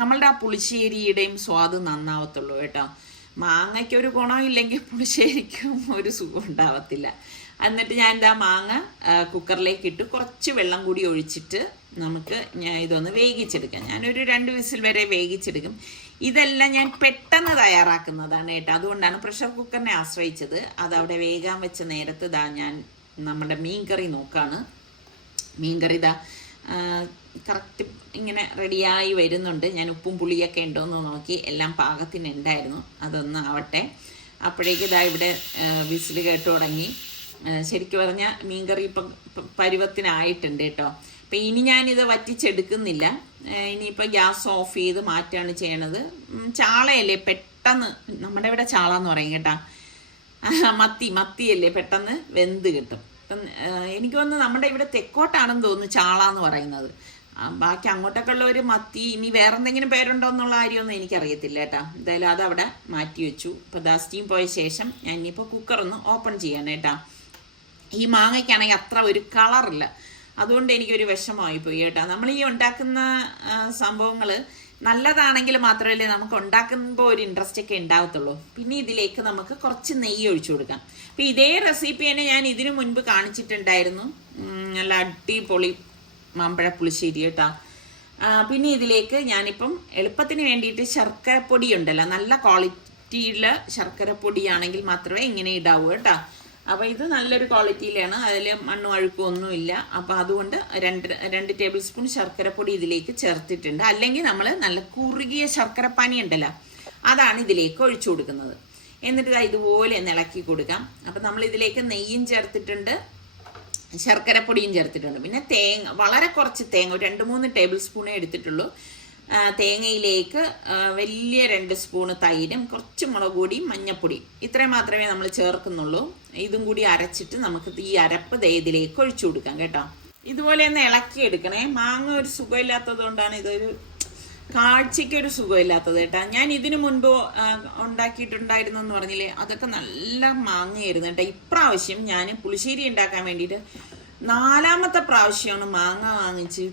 നമ്മളുടെ ആ പുളിശ്ശേരിയുടെയും സ്വാദ് നന്നാവത്തുള്ളൂ കേട്ടോ. മാങ്ങയ്ക്ക് ഒരു ഗുണമില്ലെങ്കിൽ പുളിശ്ശേരിക്കും ഒരു സുഖം ഉണ്ടാവത്തില്ല. എന്നിട്ട് ഞാൻ എന്താ മാങ്ങ കുക്കറിലേക്ക് ഇട്ട് കുറച്ച് വെള്ളം കൂടി ഒഴിച്ചിട്ട് നമുക്ക് ഇതൊന്ന് വേവിച്ചെടുക്കാം. ഞാനൊരു 2 വിസിൽ വരെ വേവിച്ചെടുക്കും. ഇതെല്ലാം ഞാൻ പെട്ടെന്ന് തയ്യാറാക്കുന്നതാണ് കേട്ടോ. അതുകൊണ്ടാണ് പ്രഷർ കുക്കറിനെ ആശ്രയിച്ചത്. അതവിടെ വേകാൻ വെച്ച നേരത്ത് ഞാൻ നമ്മുടെ മീൻകറി നോക്കാണ്. മീൻകറി കറക്റ്റ് ഇങ്ങനെ റെഡിയായി വരുന്നുണ്ട്. ഞാൻ ഉപ്പും പുളിയൊക്കെ ഉണ്ടോയെന്ന് നോക്കി, എല്ലാം പാകത്തിനുണ്ടായിരുന്നു. അതൊന്ന് ആവട്ടെ. അപ്പോഴേക്ക് ഇവിടെ വിസിൽ കേട്ട് തുടങ്ങി. ശരിക്കും പറഞ്ഞാൽ മീൻകറി ഇപ്പം പരുവത്തിനായിട്ടുണ്ട് കേട്ടോ. അപ്പം ഇനി ഞാനിത് വറ്റിച്ചെടുക്കുന്നില്ല. ഇനിയിപ്പോൾ ഗ്യാസ് ഓഫ് ചെയ്ത് മാറ്റുകയാണ് ചെയ്യണത്. ചാളയല്ലേ പെട്ടെന്ന്, നമ്മുടെ ഇവിടെ ചാള എന്ന് പറയും കേട്ടോ. മത്തിയല്ലേ പെട്ടെന്ന് വെന്ത് കിട്ടും. അപ്പം എനിക്ക് തോന്നുന്നു നമ്മുടെ ഇവിടെ തെക്കോട്ടാണെന്ന് തോന്നുന്നു ചാള എന്ന് പറയുന്നത്. ബാക്കി അങ്ങോട്ടൊക്കെ ഉള്ള ഒരു മത്തി, ഇനി വേറെ എന്തെങ്കിലും പേരുണ്ടോ എന്നുള്ള കാര്യമൊന്നും എനിക്കറിയത്തില്ല കേട്ടോ. എന്തായാലും അതവിടെ മാറ്റി വെച്ചു. ഇപ്പോൾ സ്റ്റീം പോയ ശേഷം ഞാൻ ഇനിയിപ്പോൾ കുക്കറൊന്ന് ഓപ്പൺ ചെയ്യാൻ കേട്ടോ. ഈ മാങ്ങയ്ക്കാണെങ്കിൽ അത്ര ഒരു കളറില്ല, അതുകൊണ്ട് എനിക്കൊരു വിഷമമായി പോയി കേട്ടോ. നമ്മൾ ഈ ഉണ്ടാക്കുന്ന സംഭവങ്ങൾ നല്ലതാണെങ്കിൽ മാത്രമല്ലേ നമുക്ക് ഉണ്ടാക്കുമ്പോൾ ഒരു ഇൻട്രസ്റ്റ് ഒക്കെ ഉണ്ടാകത്തുള്ളൂ. പിന്നെ ഇതിലേക്ക് നമുക്ക് കുറച്ച് നെയ്യ് ഒഴിച്ചു കൊടുക്കാം. അപ്പം ഇതേ റെസിപ്പി തന്നെ ഞാൻ ഇതിനു മുൻപ് കാണിച്ചിട്ടുണ്ടായിരുന്നു. നല്ല അടിപൊളി മാമ്പഴ പുളിശ്ശേരി കേട്ടോ. പിന്നെ ഇതിലേക്ക് ഞാനിപ്പം എളുപ്പത്തിന് വേണ്ടിയിട്ട് ശർക്കരപ്പൊടി ഉണ്ടല്ലോ, നല്ല ക്വാളിറ്റിയുള്ള ശർക്കരപ്പൊടിയാണെങ്കിൽ മാത്രമേ ഇങ്ങനെ ഇടാവൂ കേട്ടോ. അപ്പോൾ ഇത് നല്ലൊരു ക്വാളിറ്റിയിലാണ്, അതിൽ മണ്ണും അഴുക്കും ഒന്നുമില്ല. അപ്പോൾ അതുകൊണ്ട് രണ്ട് ടേബിൾ സ്പൂൺ ശർക്കരപ്പൊടി ഇതിലേക്ക് ചേർത്തിട്ടുണ്ട്. അല്ലെങ്കിൽ നമ്മൾ നല്ല കുറുകിയ ശർക്കരപ്പാനി ഉണ്ടല്ലോ, അതാണ് ഇതിലേക്ക് ഒഴിച്ചു കൊടുക്കുന്നത്. എന്നിട്ട് ഇതുപോലെ ഒന്ന് ഇളക്കി കൊടുക്കാം. അപ്പം നമ്മൾ ഇതിലേക്ക് നെയ്യും ചേർത്തിട്ടുണ്ട്, ശർക്കരപ്പൊടിയും ചേർത്തിട്ടുണ്ട്. പിന്നെ വളരെ കുറച്ച് തേങ്ങ, ഒരു 2-3 ടേബിൾ സ്പൂണേ എടുത്തിട്ടുള്ളൂ. തേങ്ങയിലേക്ക് വലിയ 2 സ്പൂണ് തൈരും കുറച്ച് മുളക് പൊടിയും മഞ്ഞപ്പൊടിയും ഇത്രയും മാത്രമേ നമ്മൾ ചേർക്കുന്നുള്ളൂ. ഇതും കൂടി അരച്ചിട്ട് നമുക്ക് ഈ അരപ്പ് ഇതിലേക്ക് ഒഴിച്ചു കൊടുക്കാം കേട്ടോ. ഇതുപോലെ ഒന്ന് ഇളക്കി എടുക്കണേ. മാങ്ങ ഒരു സുഖമില്ലാത്തത് കൊണ്ടാണ് ഇതൊരു കാഴ്ചയ്ക്കൊരു സുഖമില്ലാത്തത് കേട്ടോ. ഞാൻ ഇതിനു മുൻപ് ഉണ്ടാക്കിയിട്ടുണ്ടായിരുന്നു എന്ന് പറഞ്ഞില്ലേ, അതൊക്കെ നല്ല മാങ്ങയായിരുന്നു കേട്ടോ. ഇപ്രാവശ്യം ഞാൻ പുളിശ്ശേരി ഉണ്ടാക്കാൻ വേണ്ടിയിട്ട് 4ാമത്തെ പ്രാവശ്യമാണ് മാങ്ങ വാങ്ങിച്ച്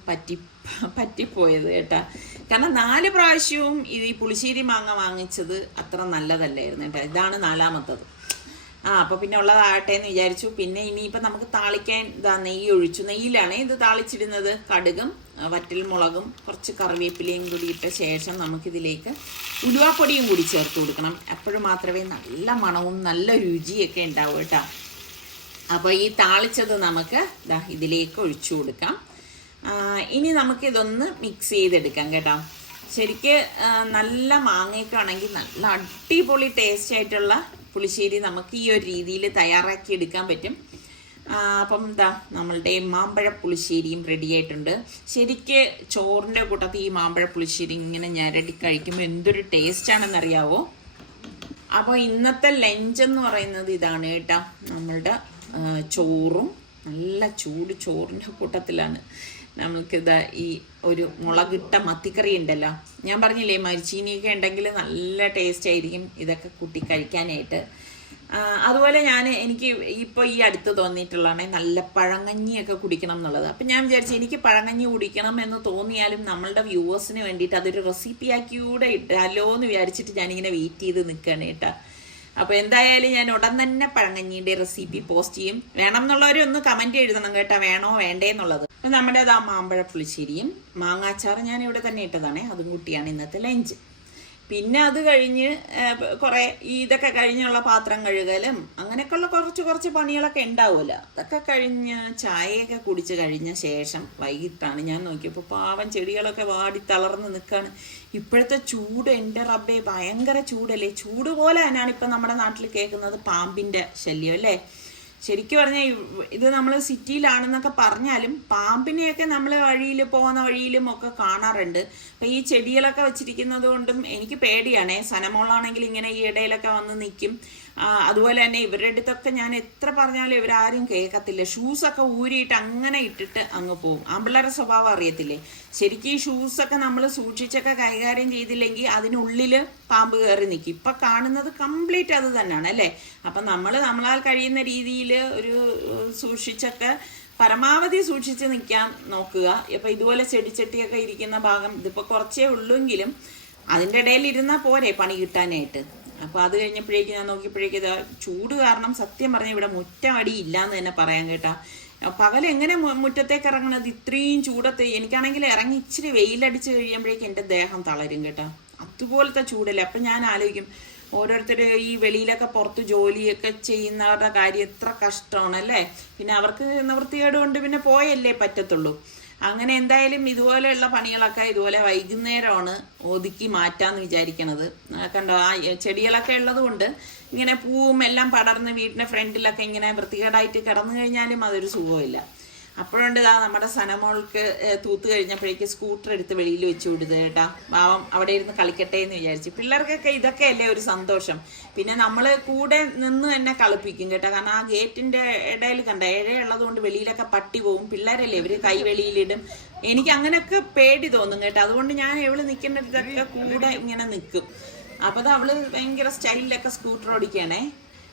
പറ്റിപ്പോയത് കേട്ടോ. കാരണം 4 പ്രാവശ്യവും ഈ പുളിശ്ശേരി മാങ്ങ വാങ്ങിച്ചത് അത്ര നല്ലതല്ലായിരുന്നു കേട്ടോ. ഇതാണ് 4ാമത്തത്. അപ്പോൾ പിന്നെ ഉള്ളതാകട്ടെ എന്ന് വിചാരിച്ചു. പിന്നെ ഇനിയിപ്പോൾ നമുക്ക് താളിക്കാൻ നെയ്യ് ഒഴിച്ചു. നെയ്യിലാണ് ഇത് താളിച്ചിടുന്നത്. കടുകും വറ്റൽ മുളകും കുറച്ച് കറിവേപ്പിലയും കൂടി ഇട്ട ശേഷം നമുക്കിതിലേക്ക് ഉലുവാപ്പൊടിയും കൂടി ചേർത്ത് കൊടുക്കണം. അപ്പോഴും മാത്രമേ നല്ല മണവും നല്ല രുചിയൊക്കെ ഉണ്ടാവും കേട്ടോ. അപ്പോൾ ഈ താളിച്ചത് നമുക്ക് ഇതിലേക്ക് ഒഴിച്ചു കൊടുക്കാം. ഇനി നമുക്കിതൊന്ന് മിക്സ് ചെയ്തെടുക്കാം കേട്ടോ. ശരിക്ക് നല്ല മാങ്ങയൊക്കെ ആണെങ്കിൽ നല്ല അടിപൊളി ടേസ്റ്റ് ആയിട്ടുള്ള പുളിശ്ശേരി നമുക്ക് ഈ ഒരു രീതിയിൽ തയ്യാറാക്കി എടുക്കാൻ പറ്റും. അപ്പം നമ്മളുടെ മാമ്പഴ പുളിശ്ശേരിയും റെഡി ആയിട്ടുണ്ട്. ശരിക്ക് ചോറിൻ്റെ കൂട്ടത്തിൽ ഈ മാമ്പഴ പുളിശ്ശേരി ഇങ്ങനെ ഞരടി കഴിക്കുമ്പോൾ എന്തൊരു ടേസ്റ്റാണെന്നറിയാവോ. അപ്പോൾ ഇന്നത്തെ ലഞ്ച് എന്ന് പറയുന്നത് ഇതാണ് കേട്ടോ. നമ്മളുടെ ചോറും നല്ല ചൂട് ചോറിൻ്റെ കൂട്ടത്തിലാണ് നമുക്കിത് ഈ ഒരു മുളകിട്ട മത്തിക്കറി ഉണ്ടല്ലോ. ഞാൻ പറഞ്ഞില്ലേ, മരിച്ചീനിയൊക്കെ ഉണ്ടെങ്കിൽ നല്ല ടേസ്റ്റ് ആയിരിക്കും ഇതൊക്കെ കൂട്ടി കഴിക്കാനായിട്ട്. അതുപോലെ എനിക്ക് ഇപ്പോൾ ഈ അടുത്ത് തോന്നിയിട്ടുള്ളതാണ് നല്ല പഴങ്കഞ്ഞിയൊക്കെ കുടിക്കണം എന്നുള്ളത്. അപ്പം ഞാൻ വിചാരിച്ചു എനിക്ക് പഴങ്കഞ്ഞി കുടിക്കണം എന്ന് തോന്നിയാലും നമ്മളുടെ വ്യൂവേഴ്സിന് വേണ്ടിയിട്ട് അതൊരു റെസിപ്പിയാക്കിയൂടെ ഇട്ടാലോ എന്ന് വിചാരിച്ചിട്ട് ഞാനിങ്ങനെ വെയിറ്റ് ചെയ്ത് നിൽക്കുകയാണ് കേട്ടോ. അപ്പോൾ എന്തായാലും ഞാൻ ഉടൻ തന്നെ പഴങ്കഞ്ഞിയുടെ റെസിപ്പി പോസ്റ്റ് ചെയ്യും. വേണം എന്നുള്ളവരൊന്ന് കമൻറ്റ് എഴുതണം കേട്ടോ, വേണോ വേണ്ടേ എന്നുള്ളത്. അപ്പം നമ്മുടെ മാമ്പഴ പുളിശ്ശേരിയും മാങ്ങാച്ചാറ് ഞാൻ ഇവിടെ തന്നെ ഇട്ടതാണേ, അതും കൂട്ടിയാണ് ഇന്നത്തെ ലഞ്ച്. പിന്നെ അത് കഴിഞ്ഞ് കുറേ ഇതൊക്കെ കഴിഞ്ഞുള്ള പാത്രം കഴുകലും അങ്ങനെയൊക്കെയുള്ള കുറച്ച് പണികളൊക്കെ ഉണ്ടാവുമല്ലോ. അതൊക്കെ കഴിഞ്ഞ് ചായയൊക്കെ കുടിച്ച് കഴിഞ്ഞ ശേഷം വൈകിട്ടാണ് ഞാൻ നോക്കിയപ്പോൾ പാവം ചെടികളൊക്കെ വാടി തളർന്ന് നിൽക്കുകയാണ്. ഇപ്പോഴത്തെ ചൂട് എൻ്റെ റബ്ബേ ഭയങ്കര ചൂടല്ലേ. ചൂട് പോലെ തന്നെയാണ് ഇപ്പം നമ്മുടെ നാട്ടിൽ കേൾക്കുന്നത് പാമ്പിൻ്റെ ശല്യം അല്ലേ. ശരിക്കും പറഞ്ഞാൽ ഇത് നമ്മൾ സിറ്റിയിലാണെന്നൊക്കെ പറഞ്ഞാലും പാമ്പിനെയൊക്കെ നമ്മൾ പോകുന്ന വഴിയിലും ഒക്കെ കാണാറുണ്ട്. അപ്പം ഈ ചെടികളൊക്കെ വെച്ചിരിക്കുന്നത് കൊണ്ടും എനിക്ക് പേടിയാണേ. സനമോളാണെങ്കിൽ ഇങ്ങനെ ഈ ഇടയിലൊക്കെ വന്ന് നിൽക്കും. അതുപോലെ തന്നെ ഇവരുടെ അടുത്തൊക്കെ ഞാൻ എത്ര പറഞ്ഞാലും ഇവരാരും കേൾക്കത്തില്ല. ഷൂസൊക്കെ ഊരിയിട്ട് അങ്ങനെ ഇട്ടിട്ട് അങ്ങ് പോകും. ആമ്പിള്ളേരുടെ സ്വഭാവം അറിയത്തില്ലേ. ശരിക്കും ഈ ഷൂസൊക്കെ നമ്മൾ സൂക്ഷിച്ചൊക്കെ കൈകാര്യം ചെയ്തില്ലെങ്കിൽ അതിനുള്ളിൽ പാമ്പ് കയറി നിൽക്കും. ഇപ്പം കാണുന്നത് കംപ്ലീറ്റ് അത് തന്നെയാണ് അല്ലേ. അപ്പം നമ്മളാൽ കഴിയുന്ന രീതിയിൽ ഒരു സൂക്ഷിച്ചൊക്കെ പരമാവധി സൂക്ഷിച്ച് നിൽക്കാൻ നോക്കുക. ഇപ്പം ഇതുപോലെ ചെടിച്ചട്ടിയൊക്കെ ഇരിക്കുന്ന ഭാഗം ഇതിപ്പോൾ കുറച്ചേ ഉള്ളൂവെങ്കിലും അതിൻ്റെ ഇടയിൽ ഇരുന്നാൽ പോരെ പണി കിട്ടാനായിട്ട്. അപ്പോൾ അത് കഴിഞ്ഞപ്പോഴേക്കും ഞാൻ നോക്കിയപ്പോഴേക്കും ചൂട് കാരണം സത്യം പറഞ്ഞാൽ ഇവിടെ മുറ്റമടി ഇല്ലയെന്ന് തന്നെ പറയാൻ കേട്ടാ. പകലെങ്ങനെ മുറ്റത്തേക്ക് ഇറങ്ങണത് ഇത്രയും ചൂടത്ത്. എനിക്കാണെങ്കിൽ ഇറങ്ങി ഇച്ചിരി വെയിലടിച്ച് കഴിയുമ്പോഴേക്കും എൻ്റെ ദേഹം തളരും കേട്ടോ. അതുപോലത്തെ ചൂടല്ലേ. അപ്പം ഞാൻ ആലോചിക്കും ഓരോരുത്തർ ഈ വെളിയിലൊക്കെ പുറത്ത് ജോലിയൊക്കെ ചെയ്യുന്നവരുടെ കാര്യം എത്ര കഷ്ടമാണല്ലേ. പിന്നെ അവർക്ക് നിവൃത്തികേട് കൊണ്ട് പിന്നെ പോയല്ലേ പറ്റത്തുള്ളൂ. അങ്ങനെ എന്തായാലും ഇതുപോലെയുള്ള പണികളൊക്കെ ഇതുപോലെ വൈകുന്നേരമാണ് ഒതുക്കി മാറ്റാമെന്ന് വിചാരിക്കണത്. കണ്ടോ, ആ ചെടികളൊക്കെ ഉള്ളത് കൊണ്ട് ഇങ്ങനെ പൂവും എല്ലാം പടർന്ന് വീടിൻ്റെ ഫ്രണ്ടിലൊക്കെ ഇങ്ങനെ വൃത്തികേടായിട്ട് കിടന്നു കഴിഞ്ഞാലും അതൊരു സുഖമില്ല. അപ്പോഴുണ്ട് നമ്മുടെ സനമോൾക്ക് തൂത്ത് കഴിഞ്ഞപ്പോഴേക്ക് സ്കൂട്ടർ എടുത്ത് വെളിയിൽ വെച്ച് വിടുന്നത് കേട്ടാ. പാവം അവിടെ ഇരുന്ന് കളിക്കട്ടെ എന്ന് വിചാരിച്ചു. പിള്ളേർക്കൊക്കെ ഇതൊക്കെയല്ലേ ഒരു സന്തോഷം. പിന്നെ നമ്മൾ കൂടെ നിന്ന് തന്നെ കളിപ്പിക്കും കേട്ടോ. കാരണം ആ ഗേറ്റിൻ്റെ ഇടയിൽ കണ്ട ഇഴയുള്ളത് കൊണ്ട് വെളിയിലൊക്കെ പട്ടി പോവും. പിള്ളേരല്ലേ, ഇവർ കൈ വെളിയിലിടും. എനിക്ക് അങ്ങനെയൊക്കെ പേടി തോന്നും കേട്ടോ. അതുകൊണ്ട് ഞാൻ എവള് നിൽക്കേണ്ടതൊക്കെ കൂടെ ഇങ്ങനെ നിൽക്കും. അപ്പോൾ അത് അവള് ഭയങ്കര സ്റ്റൈലിലൊക്കെ സ്കൂട്ടർ ഓടിക്കണേ.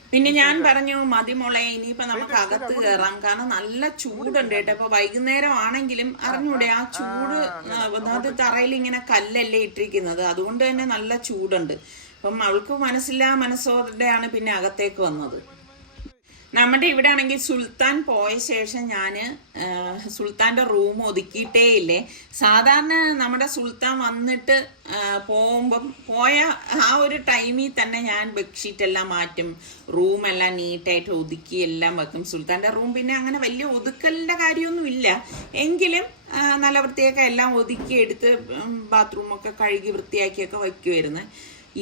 പിന്നെ ഞാൻ പറഞ്ഞു മതി മോളെ, ഇനിയിപ്പോൾ നമുക്ക് അകത്ത് കയറാം. കാരണം നല്ല ചൂടുണ്ട് കേട്ടോ. ഇപ്പോൾ വൈകുന്നേരം ആണെങ്കിലും അറിഞ്ഞൂടെ ആ ചൂട്. അത് തറയിൽ ഇങ്ങനെ കല്ലല്ലേ ഇട്ടിരിക്കുന്നത്, അതുകൊണ്ട് തന്നെ നല്ല ചൂടുണ്ട്. അപ്പം അവൾക്ക് മനസ്സില്ലാ മനസ്സോടെയാണ് പിന്നെ അകത്തേക്ക് വന്നത്. നമ്മുടെ ഇവിടെ ആണെങ്കിൽ സുൽത്താൻ പോയ ശേഷം ഞാൻ സുൽത്താൻ്റെ റൂം ഒതുക്കിയിട്ടേ ഇല്ലേ. സാധാരണ നമ്മുടെ സുൽത്താൻ വന്നിട്ട് പോയ ആ ഒരു ടൈമിൽ തന്നെ ഞാൻ ബെഡ്ഷീറ്റ് എല്ലാം മാറ്റും, റൂമെല്ലാം നീറ്റായിട്ട് ഒതുക്കി എല്ലാം വെക്കും. സുൽത്താൻ്റെ റൂം പിന്നെ അങ്ങനെ വലിയ ഒതുക്കലിൻ്റെ കാര്യമൊന്നുമില്ല, എങ്കിലും നല്ല വൃത്തിയൊക്കെ എല്ലാം ഒതുക്കി എടുത്ത് ബാത്റൂമൊക്കെ കഴുകി വൃത്തിയാക്കിയൊക്കെ വയ്ക്കുമായിരുന്നു.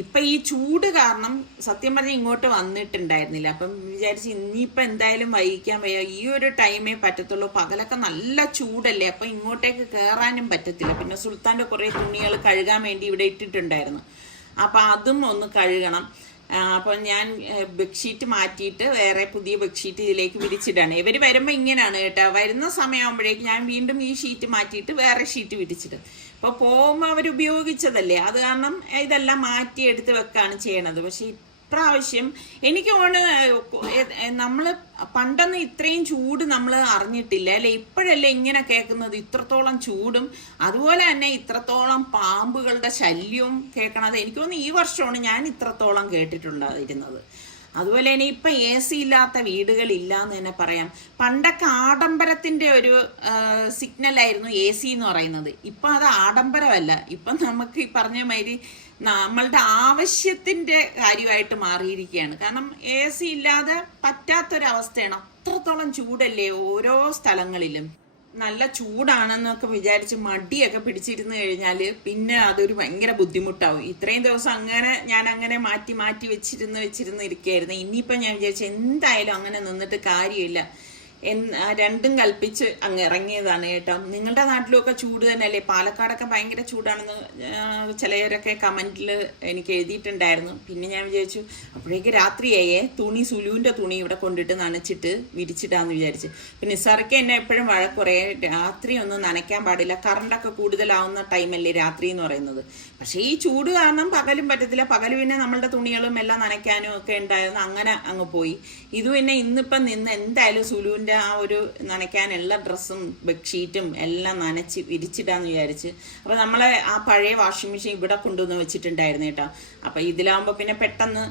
ഇപ്പം ഈ ചൂട് കാരണം സത്യം പറഞ്ഞാൽ ഇങ്ങോട്ട് വന്നിട്ടുണ്ടായിരുന്നില്ല. അപ്പം വിചാരിച്ച് ഇനിയിപ്പോൾ എന്തായാലും വൈകിക്കാൻ വയ്യ, ഈ ഒരു ടൈമേ പറ്റത്തുള്ളൂ, പകലൊക്കെ നല്ല ചൂടല്ലേ, അപ്പം ഇങ്ങോട്ടേക്ക് കയറാനും പറ്റത്തില്ല. പിന്നെ സുൽത്താൻ്റെ കുറേ തുണികൾ കഴുകാൻ വേണ്ടി ഇവിടെ ഇട്ടിട്ടുണ്ടായിരുന്നു, അപ്പം അതും ഒന്ന് കഴുകണം. അപ്പം ഞാൻ ബെഡ്ഷീറ്റ് മാറ്റിയിട്ട് വേറെ പുതിയ ബെഡ്ഷീറ്റ് ഇതിലേക്ക് വിരിച്ചിടാണ്. ഇവർ വരുമ്പോൾ ഇങ്ങനെയാണ് കേട്ടോ, വരുന്ന സമയമാകുമ്പോഴേക്കും ഞാൻ വീണ്ടും ഈ ഷീറ്റ് മാറ്റിയിട്ട് വേറെ ഷീറ്റ് വിരിച്ചിടും. ഇപ്പോൾ പോകുമ്പോൾ അവർ ഉപയോഗിച്ചതല്ലേ, അത് കാരണം ഇതെല്ലാം മാറ്റി എടുത്ത് വെക്കാണ് ചെയ്യണത്. പക്ഷേ ഇപ്രാവശ്യം എനിക്ക് തോന്നുന്നു നമ്മൾ പണ്ടൊന്നും ഇത്രയും ചൂട് നമ്മൾ അറിഞ്ഞിട്ടില്ല അല്ലേ, ഇപ്പോഴല്ലേ ഇങ്ങനെ കേൾക്കുന്നത്, ഇത്രത്തോളം ചൂടും അതുപോലെ തന്നെ ഇത്രത്തോളം പാമ്പുകളുടെ ശല്യവും കേൾക്കണത്. എനിക്ക് തോന്നുന്നു ഈ വർഷമാണ് ഞാൻ ഇത്രത്തോളം കേട്ടിട്ടുണ്ടായിരുന്നത്. അതുപോലെ തന്നെ ഇപ്പം എ സി ഇല്ലാത്ത വീടുകളില്ല എന്ന് തന്നെ പറയാം. പണ്ടൊക്കെ ആഡംബരത്തിൻ്റെ ഒരു സിഗ്നലായിരുന്നു എ സി എന്ന് പറയുന്നത്. ഇപ്പം അത് ആഡംബരമല്ല, ഇപ്പം നമുക്ക് ഈ പറഞ്ഞ മാതിരി നമ്മളുടെ ആവശ്യത്തിൻ്റെ കാര്യമായിട്ട് മാറിയിരിക്കുകയാണ്. കാരണം എ സി ഇല്ലാതെ പറ്റാത്തൊരവസ്ഥയാണ്, അത്രത്തോളം ചൂടല്ലേ ഓരോ സ്ഥലങ്ങളിലും. നല്ല ചൂടാണെന്നൊക്കെ വിചാരിച്ച് മടിയൊക്കെ പിടിച്ചിരുന്ന് കഴിഞ്ഞാൽ പിന്നെ അതൊരു ഭയങ്കര ബുദ്ധിമുട്ടാവും. ഇത്രയും ദിവസം ഞാൻ അങ്ങനെ മാറ്റി വെച്ചിരുന്ന് ഇരിക്കുകയായിരുന്നു. ഇനിയിപ്പോൾ ഞാൻ വിചാരിച്ചു എന്തായാലും അങ്ങനെ നിന്നിട്ട് കാര്യമില്ല, രണ്ടും കൽപ്പിച്ച് അങ്ങ് ഇറങ്ങിയതാണ് കേട്ടോ. നിങ്ങളുടെ നാട്ടിലൊക്കെ ചൂട് തന്നെയല്ലേ? പാലക്കാടൊക്കെ ഭയങ്കര ചൂടാണെന്ന് ചിലവരൊക്കെ കമൻറ്റിൽ എനിക്ക് എഴുതിയിട്ടുണ്ടായിരുന്നു. പിന്നെ ഞാൻ വിചാരിച്ചു അപ്പോഴേക്ക് രാത്രിയായേ, സുലുവിൻ്റെ തുണി ഇവിടെ കൊണ്ടിട്ട് നനച്ചിട്ട് വിരിച്ചിട്ടാന്ന് വിചാരിച്ചു. പിന്നെ നിസാറയ്ക്ക് എന്നെ എപ്പോഴും വഴക്കുറേ, രാത്രി ഒന്നും നനയ്ക്കാൻ പാടില്ല, കറണ്ടൊക്കെ കൂടുതലാവുന്ന ടൈമല്ലേ രാത്രി എന്ന് പറയുന്നത്. പക്ഷേ ഈ ചൂട് കാരണം പകലും പറ്റത്തില്ല, പകൽ പിന്നെ നമ്മളുടെ തുണികളും എല്ലാം നനയ്ക്കാനും ഒക്കെ ഉണ്ടായിരുന്നു, അങ്ങനെ അങ്ങ് പോയി. ഇത് പിന്നെ ഇന്നിപ്പം നിന്ന് എന്തായാലും സുലുവിൻ്റെ ആ ഒരു നനയ്ക്കാനുള്ള ഡ്രസ്സും ബെഡ്ഷീറ്റും എല്ലാം നനച്ച് വിരിച്ചിടാന്ന് വിചാരിച്ച്. അപ്പോൾ നമ്മളെ ആ പഴയ വാഷിംഗ് മെഷീൻ ഇവിടെ കൊണ്ടുവന്ന് വെച്ചിട്ടുണ്ടായിരുന്നു കേട്ടോ. അപ്പോൾ ഇതിലാകുമ്പോൾ പിന്നെ പെട്ടെന്ന്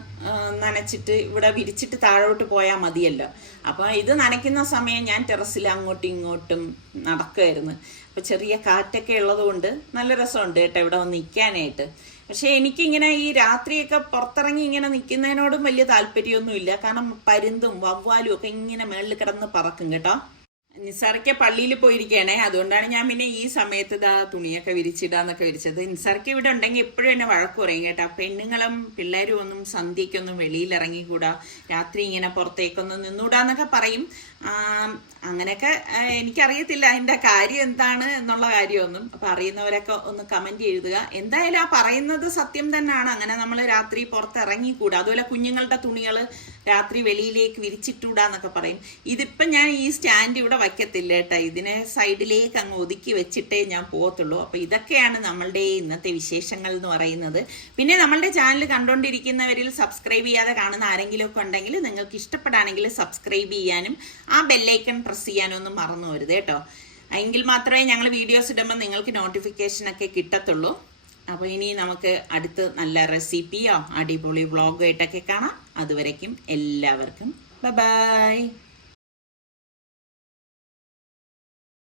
നനച്ചിട്ട് ഇവിടെ വിരിച്ചിട്ട് താഴോട്ട് പോയാൽ മതിയല്ലോ. അപ്പോൾ ഇത് നനയ്ക്കുന്ന സമയം ഞാൻ ടെറസിൽ അങ്ങോട്ടും ഇങ്ങോട്ടും നടക്കുമായിരുന്നു. അപ്പോൾ ചെറിയ കാറ്റൊക്കെ ഉള്ളതുകൊണ്ട് നല്ല രസമുണ്ട് കേട്ടോ ഇവിടെ വന്ന് നിൽക്കാനായിട്ട്. പക്ഷെ എനിക്കിങ്ങനെ ഈ രാത്രിയൊക്കെ പുറത്തിറങ്ങി ഇങ്ങനെ നിൽക്കുന്നതിനോടും വലിയ താല്പര്യമൊന്നുമില്ല. കാരണം പരുന്തും വവ്വാലും ഒക്കെ ഇങ്ങനെ മേളിൽ കിടന്ന് പറക്കും കേട്ടോ. നിസാർക്ക് പള്ളിയിൽ പോയിരിക്കുകയാണേ, അതുകൊണ്ടാണ് ഞാൻ പിന്നെ ഈ സമയത്ത് തുണിയൊക്കെ വിരിച്ചിടാന്നൊക്കെ വിരിച്ചത്. നിസാർക്ക് ഇവിടെ ഉണ്ടെങ്കിൽ എപ്പോഴും എന്നെ വഴക്ക് പറയും കേട്ടോ. പെണ്ണുങ്ങളും പിള്ളേരും ഒന്നും സന്ധ്യയ്ക്കൊന്നും വെളിയിലിറങ്ങിക്കൂടാ, രാത്രി ഇങ്ങനെ പുറത്തേക്കൊന്നും നിന്നൂടാന്നൊക്കെ പറയും. അങ്ങനെയൊക്കെ എനിക്കറിയത്തില്ല അതിൻ്റെ കാര്യം എന്താണ് എന്നുള്ള കാര്യമൊന്നും. അപ്പം അറിയുന്നവരൊക്കെ ഒന്ന് കമൻറ്റ് എഴുതുക. എന്തായാലും ആ പറയുന്നത് സത്യം തന്നെയാണ്, അങ്ങനെ നമ്മൾ രാത്രി പുറത്തിറങ്ങിക്കൂടാ. അതുപോലെ കുഞ്ഞുങ്ങളുടെ തുണികൾ രാത്രി വെളിയിലേക്ക് വിരിച്ചിട്ടൂടാന്നൊക്കെ പറയും. ഇതിപ്പം ഞാൻ ഈ സ്റ്റാൻഡ് ഇവിടെ വയ്ക്കത്തില്ല കേട്ടോ, ഇതിനെ സൈഡിലേക്ക് അങ്ങ് ഒതുക്കി വെച്ചിട്ടേ ഞാൻ പോകത്തുള്ളൂ. അപ്പോൾ ഇതൊക്കെയാണ് നമ്മളുടെ ഇന്നത്തെ വിശേഷങ്ങൾ എന്ന് പറയുന്നത്. പിന്നെ നമ്മളുടെ ചാനൽ കണ്ടുകൊണ്ടിരിക്കുന്നവരിൽ സബ്സ്ക്രൈബ് ചെയ്യാതെ കാണുന്ന ആരെങ്കിലും ഒക്കെ ഉണ്ടെങ്കിൽ നിങ്ങൾക്ക് ഇഷ്ടപ്പെടുകയാണെങ്കിൽ സബ്സ്ക്രൈബ് ചെയ്യാനും ആ ബെല്ലൈക്കൺ പ്രസ് ചെയ്യാനും ഒന്നും മറന്നു വരുത് കേട്ടോ. എങ്കിൽ മാത്രമേ ഞങ്ങൾ വീഡിയോസ് ഇടുമ്പോൾ നിങ്ങൾക്ക് നോട്ടിഫിക്കേഷനൊക്കെ കിട്ടത്തുള്ളൂ. അപ്പോൾ ഇനി നമുക്ക് അടുത്ത് നല്ല റെസിപ്പിയോ അടിപൊളി വ്ളോഗോ ആയിട്ടൊക്കെ കാണാം. അതുവരയ്ക്കും എല്ലാവർക്കും ബൈ.